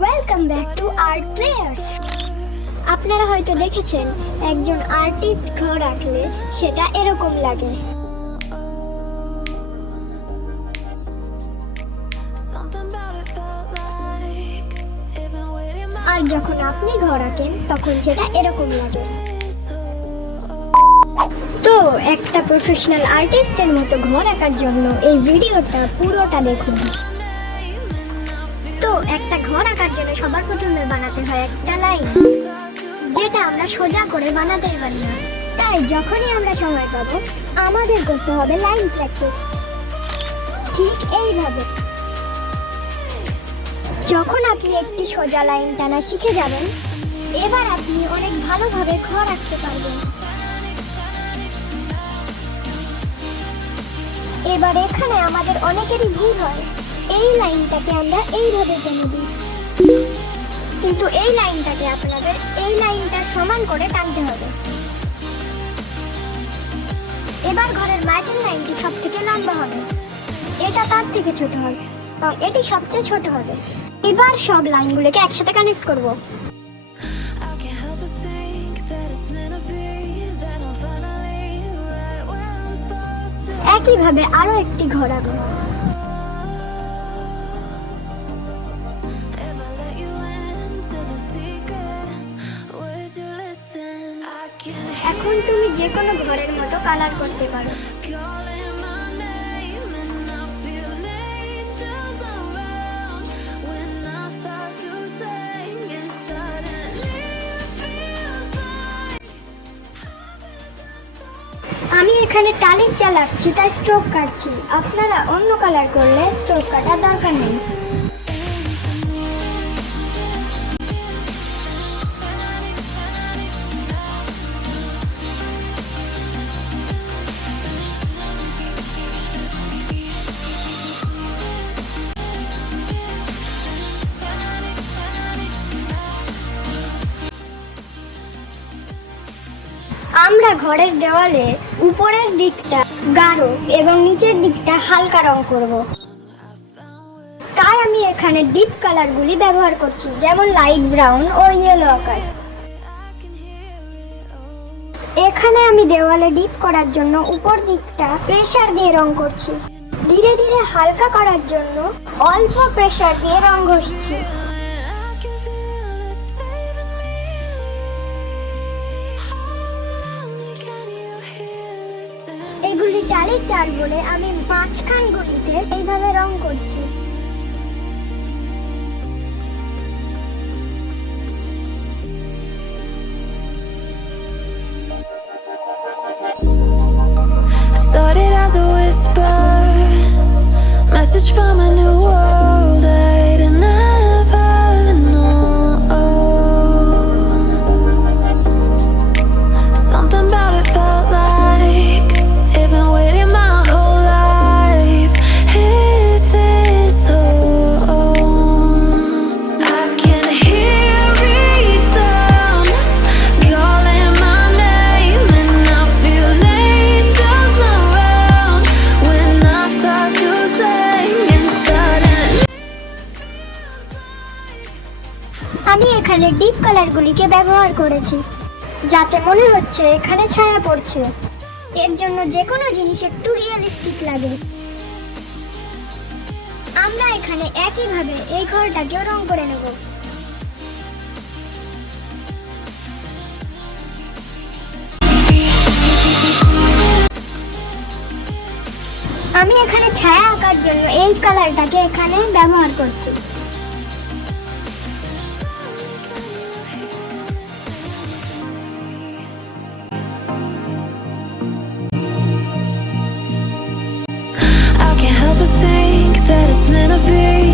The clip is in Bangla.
Welcome back to art players আপনারা হয়তো দেখেছেন, একজন আর্টিস্ট ঘর আঁকলে সেটা এরকম লাগে। আর যখন আপনি ঘর আঁকেন, তখন সেটা এরকম লাগে। তো, একটা প্রফেশনাল আর্টিস্টের মতো ঘর আঁকার জন্য এই ভিডিওটা পুরোটা দেখুন। একটা ঘর আঁকার জন্য সবার প্রথমে বানাতে হয় একটা লাইন। যেটা আমরা সোজা করে বানাতে পারি না। তাই যখনই আমরা সময় পাবো, আমাদের করতে হবে লাইন প্র্যাকটিস। ঠিক এইভাবে। যখন আপনি একটি সোজা লাইন টানা শিখে যাবেন, এবার আপনি অনেক ভালোভাবে ঘর আঁকতে পারবেন। এবার এখানে আমাদের অনেকেরই ভুল হয়। এই লাইনটাকে আমরা এইভাবে টেনে দিই। কিন্তু এই লাইনটাকে আপনাদের এই লাইনটা সমান করে টানতে হবে। এবার ঘরের মাঝের লাইনটি সব থেকে লম্বা হবে। এটা তার থেকে ছোট হবে এবং এটি সবচেয়ে ছোট হবে। এবার সব লাইনগুলোকে একসাথে কানেক্ট করব। I can't help but এখন তুমি যে কোনো ঘরের মতো কালার করতে পারো। আমি এখানে টালিং চালাচ্ছি তাই স্ট্রোক কাটছি। আপনারা অন্য কালার করলে স্ট্রোক কাটার দরকার নেই। আমরা ঘরের দেওয়ালে উপরের দিকটা গাঢ় এবং নিচের দিকটা হালকা রং করব। তাই আমি এখানে ডিপ কালারগুলি ব্যবহার করছি, যেমন লাইট ব্রাউন ও ইয়েলো আকার. এখানে আমি দেওয়ালে ডিপ করার জন্য উপর দিকটা প্রেশার দিয়ে রং করছি। ধীরে ধীরে হালকা করার জন্য অল্প প্রেশার দিয়ে রং ঘষছি। টালির চাল বলে আমি মাঝখান গুটিতে এইভাবে রং করছি Started as a whisper, message from a এখানে ডিপ কালারগুলিকে ব্যবহার করেছি, যাতে মনে হচ্ছে এখানে ছায়া পড়ছে। এর জন্য যে কোনো জিনিস একটু রিয়েলিস্টিক লাগে। আমরা এখানে একইভাবে এই ঘরটাকেও রং করে নেব। আমি এখানে ছায়া আঁকার জন্য এই কালারটাকে এখানে ব্যবহার করছি। Meant to be